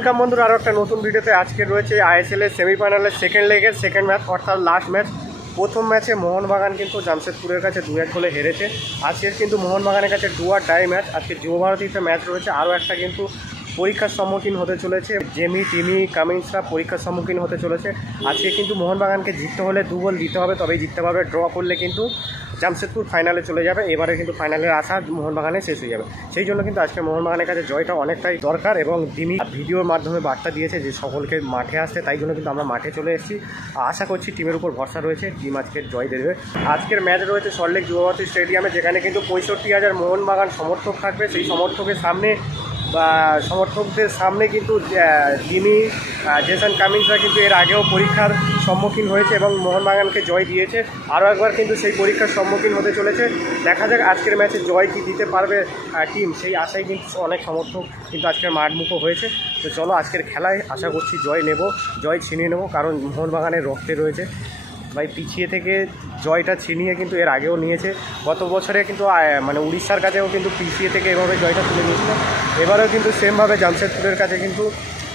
Welcome বন্ধুরা আরও একটা নতুন ভিডিওতে। আজকে রয়েছে আইএসএল এর সেমিফাইনালের সেকেন্ড লেগের সেকেন্ড ম্যাচ অর্থাৎ লাস্ট ম্যাচ। প্রথম ম্যাচে মোহনবাগান কিন্তু জামশেদপুরের কাছে 2-1 গোলে হেরেছে। আজকের কিন্তু মোহনবাগানের কাছে ডু অর ডাই ম্যাচ। আজকে যুবভারতীতে ম্যাচ রয়েছে। আরও একটা কিন্তু পরীক্ষার সম্মুখীন হতে চলেছে। জেমি টিমি কামিন্সরা পরীক্ষার সম্মুখীন হতে চলেছে। আজকে কিন্তু মোহনবাগানকে জিততে হলে 2 গোল দিতে হবে, তবেই জিততে পারবে। ড্র করলে কিন্তু জামশেদপুর ফাইনালে চলে যাবে। এবারে কিন্তু ফাইনালের আশা মোহনবাগানে শেষ হয়ে যাবে। সেই জন্য কিন্তু আজকে মোহনবাগানের কাছে জয়টা অনেকটাই দরকার এবং দিমি ভিডিওর মাধ্যমে বার্তা দিয়েছে যে সকলকে মাঠে আসতে। তাই জন্য কিন্তু আমরা মাঠে চলে এসেছি। আশা করছি টিমের উপর ভরসা রয়েছে, টিম আজকে জয় দেবে। আজকের ম্যাচ রয়েছে সল্টলেক যুবভারতী স্টেডিয়ামে, যেখানে কিন্তু 65,000 মোহনবাগান সমর্থক থাকবে। সেই সমর্থকের সামনে সমর্থকদের সামনে কিন্তু যিনি জেসন কামিন্সরা কিন্তু এর আগেও পরীক্ষার সম্মুখীন হয়েছে এবং মোহনবাগানকে জয় দিয়েছে। আরও একবার কিন্তু সেই পরীক্ষার সম্মুখীন হতে চলেছে। দেখা যাক আজকের ম্যাচে জয় কি দিতে পারবে টিম, সেই আশায় কিন্তু অনেক সমর্থক কিন্তু আজকের মাঠমুখো হয়েছে। তো চলো আজকের খেলায় আশা করছি জয় নেব, জয় ছিনিয়ে নেব, কারণ মোহনবাগানের রক্তে রয়েছে। ভাই পিছিয়ে থেকে জয়টা ছিনিয়ে কিন্তু এর আগেও নিয়েছে। গত বছরে কিন্তু মানে উড়িষ্যার কাছেও কিন্তু পিছিয়ে থেকে এভাবে জয়টা তুলে নিয়েছিল। এবারেও কিন্তু সেমভাবে জামশেদপুরের কাছে কিন্তু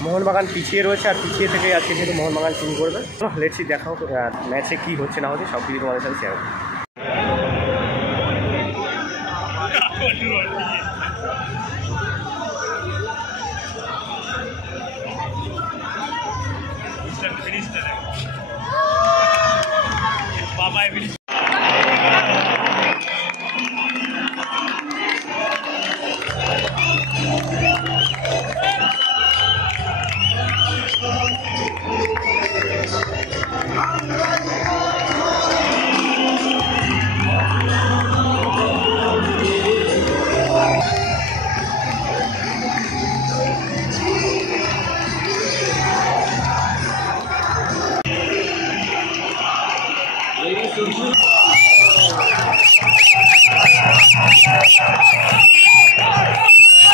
মোহনবাগান পিছিয়ে রয়েছে, আর পিছিয়ে থেকে আজকে কিন্তু মোহনবাগান চিন করবে। লেটসি দেখাও ম্যাচে কী হচ্ছে না হচ্ছে সব কিছু তোমাদের সাথে শেয়ার করবো।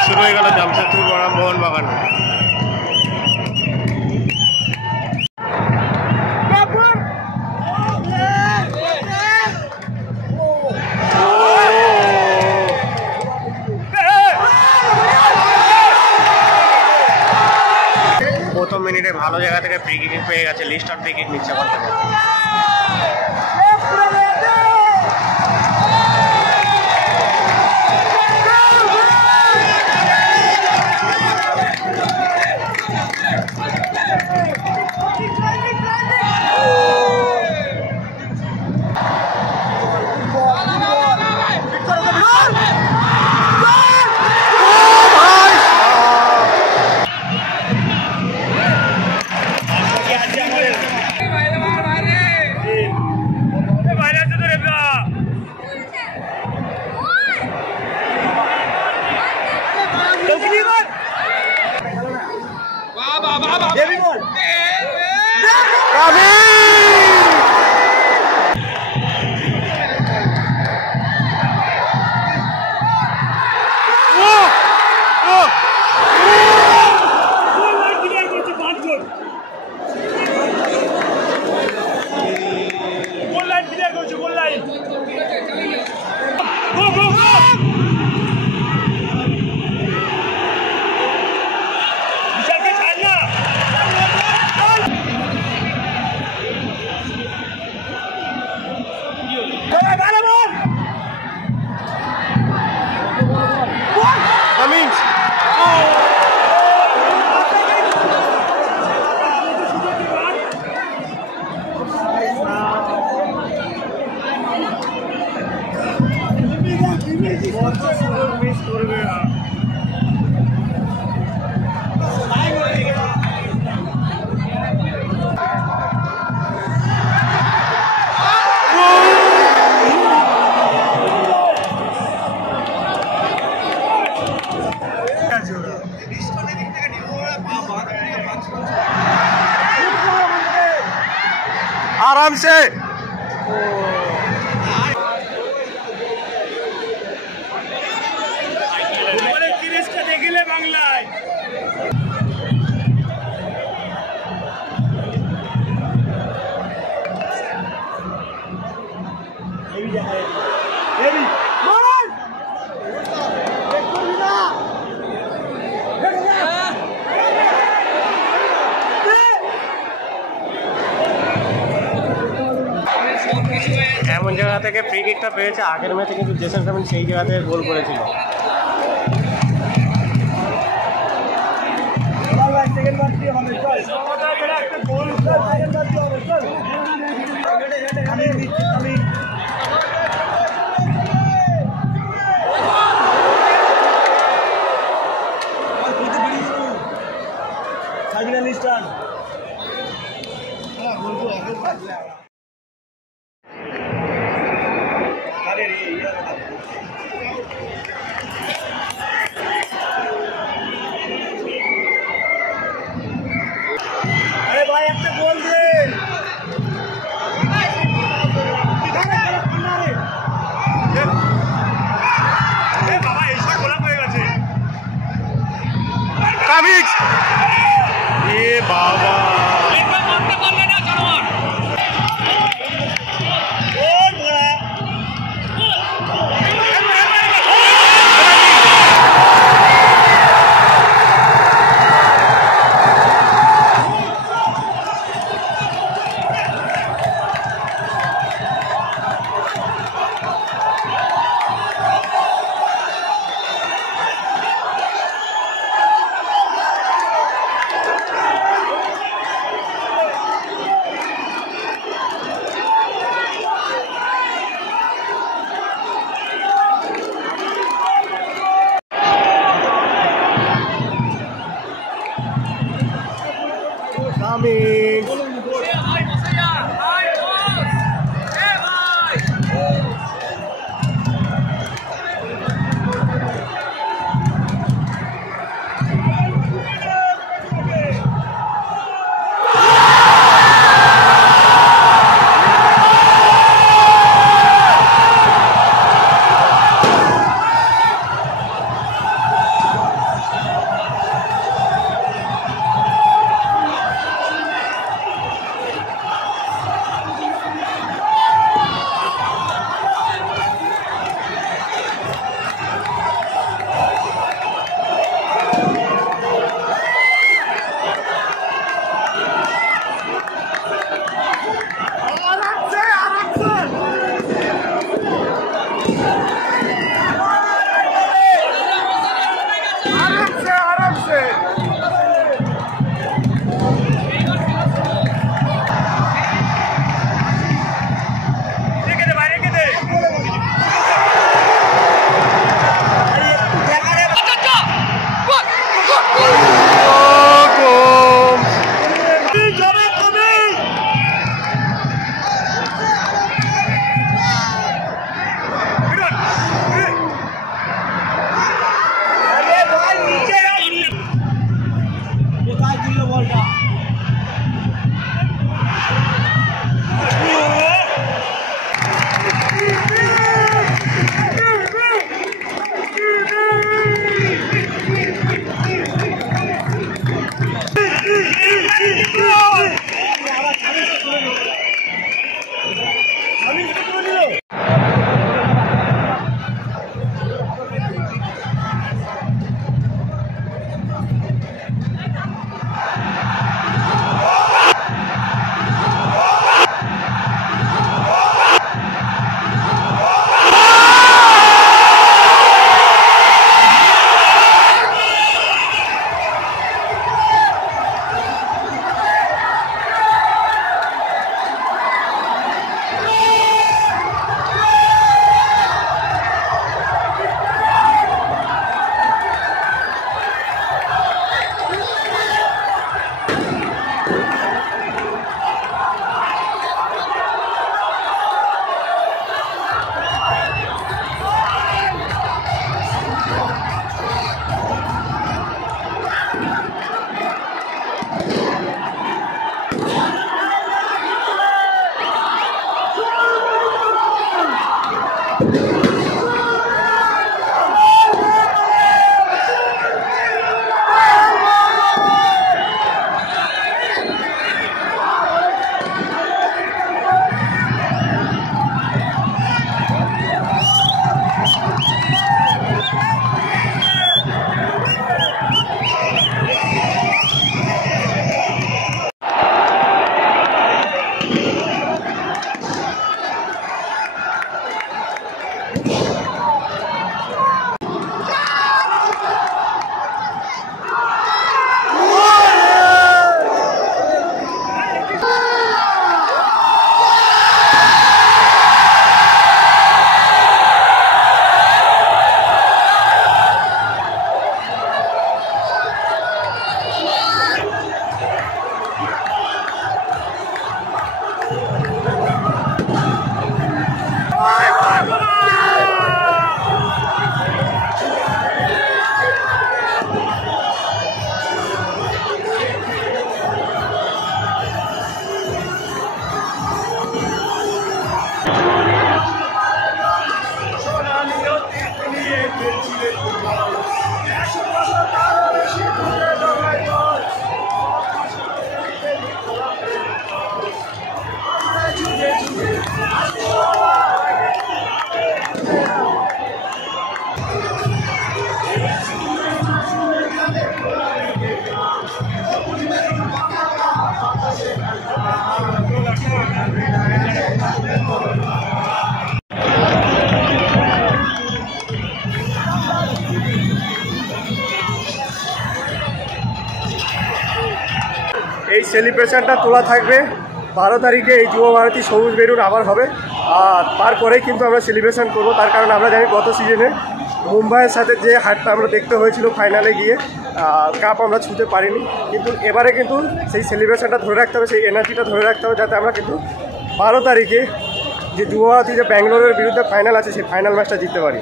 শুরু হয়ে গেল জামশেদপুর বনাম মোহনবাগান। প্রথম মিনিটে ভালো জায়গা থেকে ফ্রি কিক পেয়ে গেছে, লিস্টার ফ্রি কিক নিচ্ছে বলতে। आराम से देखिले बांग्लाয় জায়গা থেকে ফ্রি কিকটা পেয়েছে। আগের ম্যাচে কিন্তু জেসন সামিন সেই জায়গা থেকে গোল করেছিল। এই সেলিব্রেশনটা তোলা থাকবে 12 তারিখে। এই যুব ভারতী সবুজ বেলুন আবার হবে, আর তারপরেই কিন্তু আমরা সেলিব্রেশন করবো। তার কারণ আমরা জানি গত সিজনে মুম্বাইয়ের সাথে যে হারটা আমরা দেখতে হয়েছিল ফাইনালে গিয়ে, কাপ আমরা ছুঁতে পারিনি। কিন্তু এবারে কিন্তু সেই সেলিব্রেশনটা ধরে রাখতে হবে, সেই এনার্জিটা ধরে রাখতে হবে, যাতে আমরা কিন্তু 12 তারিখে যে যুব ভারতী যে ব্যাঙ্গালোরের বিরুদ্ধে ফাইনাল আছে সেই ফাইনাল ম্যাচটা জিততে পারি।